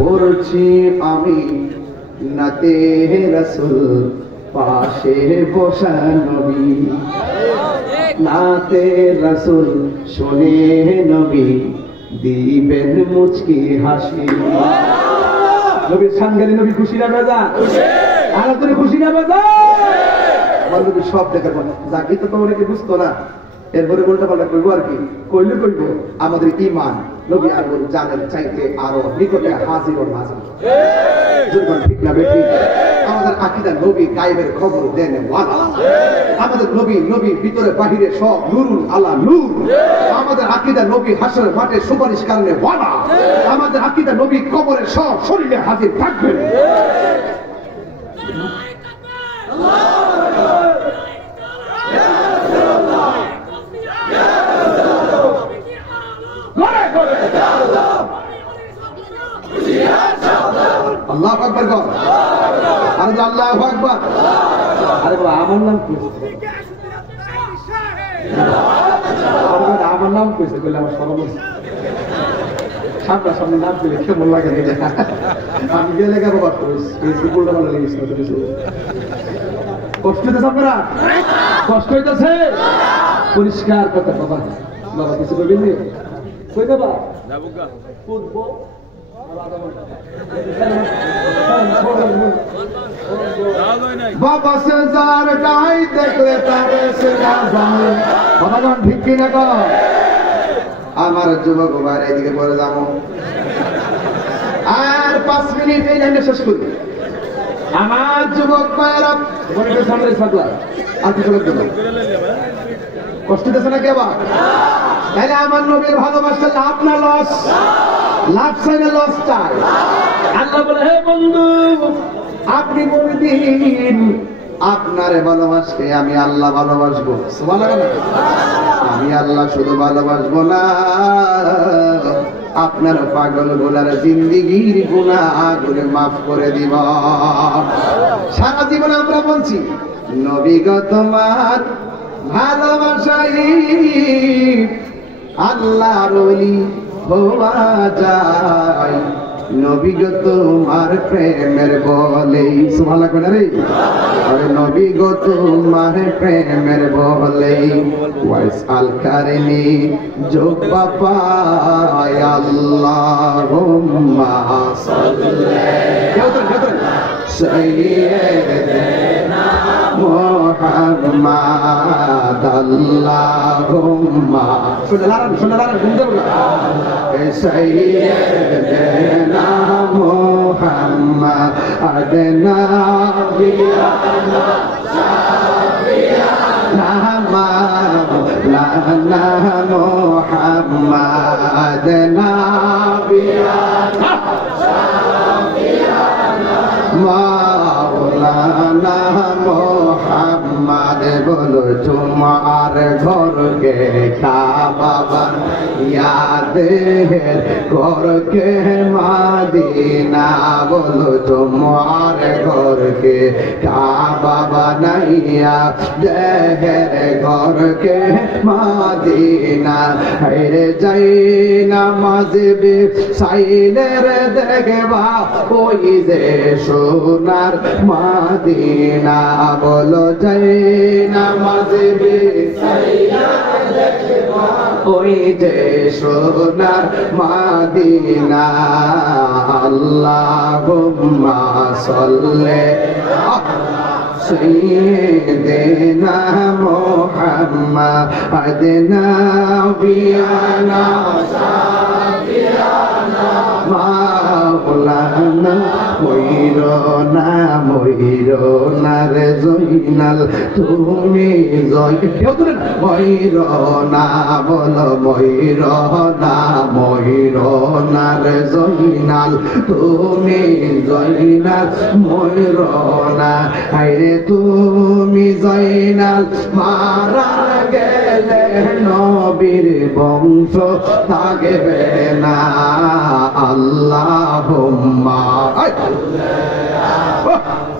পড়ছি আমি নাতে রাসূল পাশে বসা নবী নাতে রাসূল শুনে নবী দিবেন মুচকি হাসি নবীর সামনে নবী খুশি না বেজা আর তুমি খুশি না বেজা বন্ধু সব দেখার পর যাকে তো অনেকে বুঝতো না এরপরে বলতে পারলে কইব আর কি কইলে কইব আমাদের ঈমান নবী আর জানের চাইতে আরো নিকটে হাজির ও নাজির ঠিক না বেটি আমাদের আকীদা নবী গায়েবের খবর দেন ওয়ালা আমাদের নবী ভিতরে বাহিরে সব নূরুল আলা নূর আমাদের আকীদা নবী হাসরের মাঠে সুপারিশ কারণে ওয়ালা আমাদের আকীদা নবী কবরে সব শরীরে হাজির থাকবেন আল্লাহু আকবার গো আরে আল্লাহু আকবার আরে বাবা আমার নাম কি আমার নাম কইছে বলে আমার শরম হচ্ছে সামনে নাম পেলে কেমন লাগে আমি গেলে গা বাবা এই স্কুলটা ভালো লেগেছে কষ্ট হইতেছে আপনারা কষ্ট হইতেছে পরিষ্কার কথা বাবা বাবা কিছু বলবেন না কই যাবা যাবুগা ফুটবল বাবা সে যার গাই দেখলে তারে সে না জানে বাবা ঠিক কি না গো আমার যুবক ভাই এদিকে পরে যাবো আর 5 মিনিট এই লাইনে শেষ করি আমার যুবক ভাইরা মনে সামনে থাকলা আজকে চলে গেল কষ্ট দিতেছে না কে বা তাহলে আমার নবীর ভালোবাসা লাভ না লস লাভ চাই না লস চাই আল্লাহ বলে হে বন্ধু আপনি বলে দিন আপনারে ভালোবাসতে আমি আল্লাহ ভালোবাসবো সুবহানাল্লাহ আমি আল্লাহ শুধু ভালোবাসবো না আপনার পাগল গোলার জিন্দেগীর গুনাহগুলো maaf করে দিব সারা জীবন আমরা বলছি নবী গো তোমার ভালোবাসাই আল্লাহর ওলি হওয়া যায় নবী গো তোমার প্রেমের বলে সুবহানাল্লাহ কইনা রে আরে নবী গো তোমার প্রেমের বলে ওয়াইস আল কারিনি যোগ বাবা আল্লাহুম্মা সাল্লি সাইয়্যিদিনা মুহাম্মাদ আল্লাহুম্মা শুনলাম গুনতে বলো সাইয়্যিদিনা মুহাম্মাদ নাবিয়ানা শাফিয়ানা মাওলানা মুহাম্মাদ নাবিয়ানা শাফিয়ানা মাওলানা মুহাম্মাদ বলো তোমার ঘরকে কাবা বানাইয়াদে ঘরকে মদিনা বলো তোমার ঘরকে কাবা বানাইয়া দেহের ঘরকে মদিনা হেরে যাই নামাজ বে সাইলের দেখবা ওই যে সোনার মদিনা বলো যাই নামাজ বে সাইলের দেখবা ওই যে সোনার মদিনা আল্লাহুম্মা সাল্লি সাইয়্যিদিনা মুহাম্মাদ নাবিয়ানা শাফিয়ানা মাওলানা ময়ূরনা রে জয়নাল তুমি জয় কেউ তো না ময়ূরনা বলো ময়ূরনা রে জয়নাল তুমি জয়নাল ময়ূরনা হায়রে তুমি জয়নাল মারা গেলে নবীর বংশ থাকবে না আল্লাহুম্মা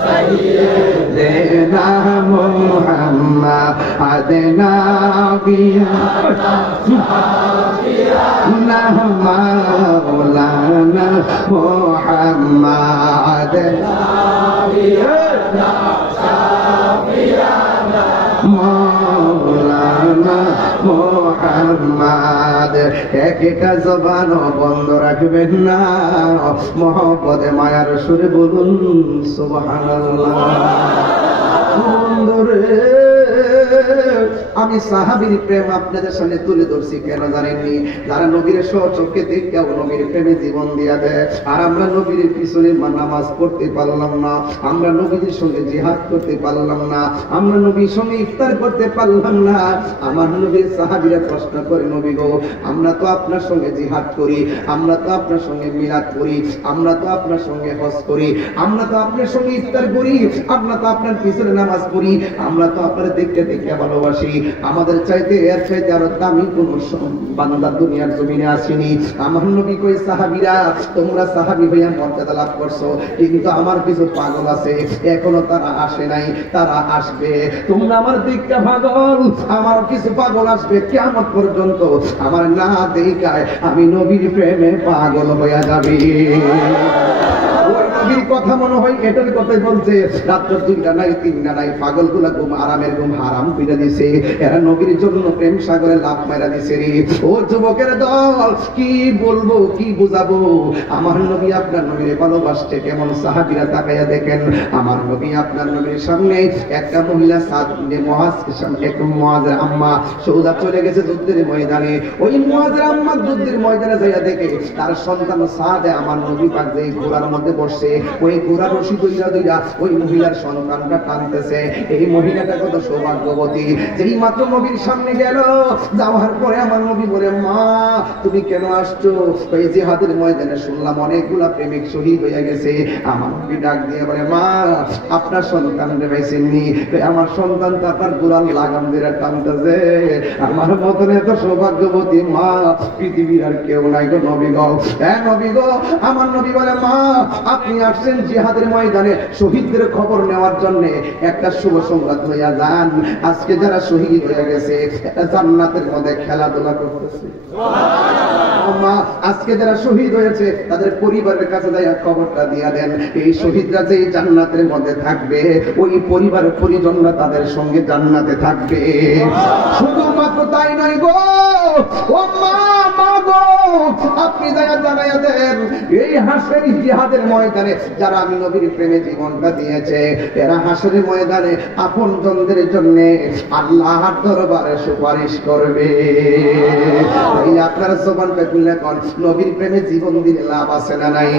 সাইয়্যিদিনা মুহাম্মাদ নাবিয়ানা মাওলানা মুহাম্মাদ নাবিয়ানা শাফিয়ানা মাওলানা মুহাম্মাদ। একটা জবান বন্ধ রাখবেন না, মহব্বতে মায়ার সুরে বলুন সুবহানাল্লাহ। আমি সাহাবীর প্রেম আপনাদের সামনে তুলে ধরছি কেন জানেননি? যারা নবীর চোখে দেখে নবীর প্রেমে জীবন দিয়া দেয়, আর আমরা নবীর পিছনে নামাজ পড়তে পারলাম না, আমরা নবীর সঙ্গে জিহাদ করতে পারলাম না, আমরা নবীর সঙ্গে ইফতার করতে পারলাম না। আমার নবীর সাহাবীরা প্রশ্ন করে, নবী গো, আমরা তো আপনার সঙ্গে জিহাদ করি, আমরা তো আপনার সঙ্গে মিলাদ করি, আমরা তো আপনার সঙ্গে হজ করি, আমরা তো আপনার সঙ্গে ইফতার করি, আমরা তো আপনার পিছনে নামাজ পড়ি, আমরা তো আপনার দেখতে দেখতে ভালোবাসি, আমাদের চাইতে এর চাইতে আরো দামি কোন বান্দা দুনিয়ার জমিনে আসেনি। আমার নবী কই, সাহাবীরা তোমরা সাহাবী হইয়া মর্যাদা লাভ করছো, কিন্তু আমার কিছু পাগল আছে এখনো তারা আসে নাই, তারা আসবে। তোমরা আমার দেখতে পাগল, আমার কিছু পাগল আসবে কিয়ামত পর্যন্ত, আমার না দেখায় আমি নবীর প্রেমে পাগল হইয়া যাবি। কথা মনে হয় এটার কথাই বলছে, রাত্র 2টা নাই 3টা নাই, পাগলগুলা ঘুম আরামের ঘুম হারাম করে দিছে, এরা নবীর জন্য প্রেম সাগরে লাভ মারা দিছে রে। ও যুবকের দল, কি বলবো কি বুঝাবো? আমার নবী আপনার নবীর ভালোবাসছে কেমন, সাহাবীরা তাকাইয়া দেখেন। আমার নবী আপনার নবীর সামনে একটা মহিলা সাদ ইবনে মুআজের সামনে, এক মুআজের আম্মা সৌদা চলে গেছে যুদ্ধের ময়দানে। ওই মুআজের আম্মা যুদ্ধের ময়দানে যাইয়া দেখে তার সন্তান সাদে আমার নবী পাক যেই ঘোড়ার মধ্যে বসছে, ওই ঘোড়া রশি দইরা দইরা ওই মহিলার সন্তানটা টানতেছে। এই মহিলাটা কত সৌভাগ্যবতী, যেই মাত্র নবীর সামনে গেল, যাওয়ার পরে আমার নবী বলে, মা তুমি কেন আসছো? এই জিহাদের ময়দানে শুনলাম অনেকগুলা প্রেমিক শহীদ হয়ে গেছে। আমার নবী ডাক দিয়ে বলে, মা আপনার সন্তানটা পাইছেননি? আমার সন্তান তো আপনার গোলাম লাগাম দিয়ে টানতেছে। আমার মতন এত সৌভাগ্যবতী মা পৃথিবীর আর কেউ নাই গো নবী গো। হ্যাঁ নবী গো। আমার নবী বলে, মা আপনি আসছেন জিহাদের ময়দানে শহীদদের খবর নেওয়ার জন্য, একটা শুভ সংবাদ লইয়া যান। আজকে যারা শহীদ হয়ে গেছে জান্নাতের মধ্যে খেলাধুলা করতেছে। মা আজকে যারা শহীদ হয়েছে তাদের পরিবারের কাছে যাইয়া খবরটা দিয়া দেন, এই শহীদরা যে জান্নাতের মধ্যে থাকবে, ওই পরিবার পরিজনরা তাদের সঙ্গে জান্নাতে থাকবে। শুধুমাত্র তাই নয় গো, ও মা মা গো, আপনি যাইয়া জানাইয়া দেন, এই হাসরের জিহাদের ময়দানে যারা আমি নবীর প্রেমে জীবনটা দিয়েছে, এরা হাসরের ময়দানে আপনজনদের জন্য আল্লাহর দরবারে সুপারিশ করবে। এই আপনার জবানটা খুলে কোন নবীর প্রেমে জীবন দিলে লাভ আছে না নাই?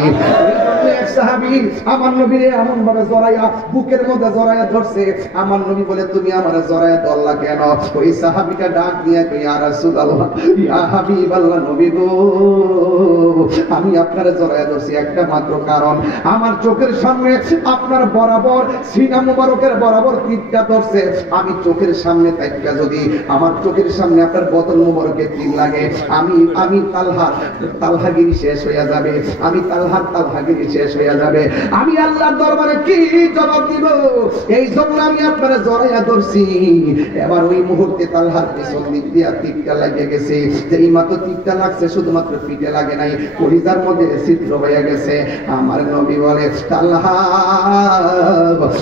এক সাহাবী আমার নবীরে এমন ভাবে জড়াইয়া বুকের মধ্যে জড়াইয়া ধরছে। আমার নবী বলে, তুমি আমারে জড়াইয়া ধরলা কেন? ওই সাহাবীটা ডাক দিয়ে কই, ইয়া রাসূলুল্লাহ, ইয়া হাবিবাল্লাহ, নবী গো, আমি আপনারে জড়াইয়া ধরছি একটা মাত্র কারণ, আমার চোখের সামনে আপনার বরাবর সিনা মুবারকের বরাবর তীরটা ধরছে। আমি চোখের সামনে তাইকা যদি আমার চোখের সামনে আপনার বদন মুবারকে তীর লাগে, আমি তালহাগিরি শেষ হইয়া যাবে, আমি তালহাগিরি শেষ হইয়া যাবে। আমি আল্লাহর দরবারে কি জবাব দিব? এই জন্য আমি আপনারা জড়াইয়া ধরছি। এবার ওই মুহূর্তে তালহার পেছন দিক দিয়া তীরটা লাগিয়ে গেছে। যেই মাত্র তীরটা লাগছে শুধুমাত্র পিঠে লাগে নাই, কলিজার মধ্যে ছিদ্র হয়ে গেছে। আমার নবী বলে, তালহা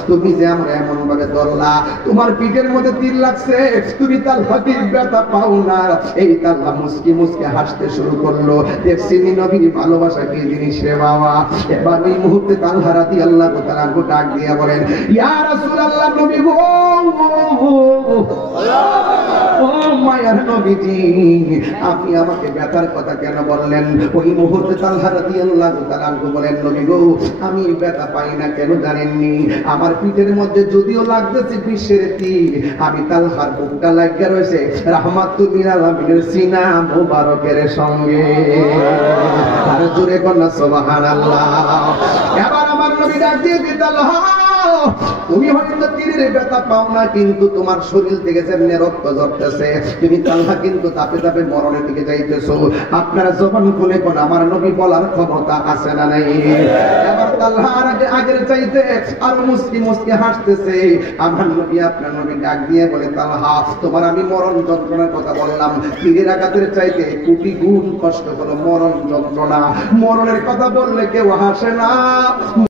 তুমি যে আমরা এমন ভাবে ধরলা, তোমার পিঠের মধ্যে তীর লাগছে, তুমি তালহাটির ব্যথা পাও না। এই তালহা মুস্কি মুস্কি হাসতে শুরু করলো। দেখছি নবীর ভালোবাসা কি জিনিস রে বাবা। এবার এই মুহূর্তে তালহা রাদিয়াল্লাহু তাআলা ডাক দিয়া বলেন, ইয়া রাসূলুল্লাহ, নবী গো, ও মায়ার নবীজি, আপনি আমাকে ব্যথার কথা কেন বললেন? ওই মুহূর্তে তালহা রাদিয়াল্লাহু তাআলা বলেন, নবী গো, আমি ব্যথা পাই না কেন জানেননি? আমার পিঠের মধ্যে যদিও লাগতেছে বিশ্বের তীর, আমি তালহার বুকটা লাগিয়ে রয়েছে রাহমাতুল লিল আলামিনের সিনা মুবারকের সঙ্গে। আর জোরে কন্যা সুবহানাল্লাহ। এবার আমার নবী ডাক দিয়ে, তালহা তুমি হয়তো তীরের ব্যথা পাও না, কিন্তু তোমার শরীর থেকে যেমনি রক্ত ঝরতেছে, তুমি তালহা কিন্তু তাপে তাপে মরণের দিকে যাইতেছো। আপনারা জবান খুলে কোন আমার নবী বলার ক্ষমতা আছে না নাই? এবার তালহা আগের চাইতে আর মুস্কি মুস্কি হাসতেছে। আমার নবী আপনার নবী ডাক দিয়ে বলে, তালহা তোমার আমি মরণ যন্ত্রণার কথা বললাম, তীরের আঘাতের চাইতে কোটি গুণ কষ্ট হলো মরণ যন্ত্রণা। মরণের কথা বললে কেউ হাসে না।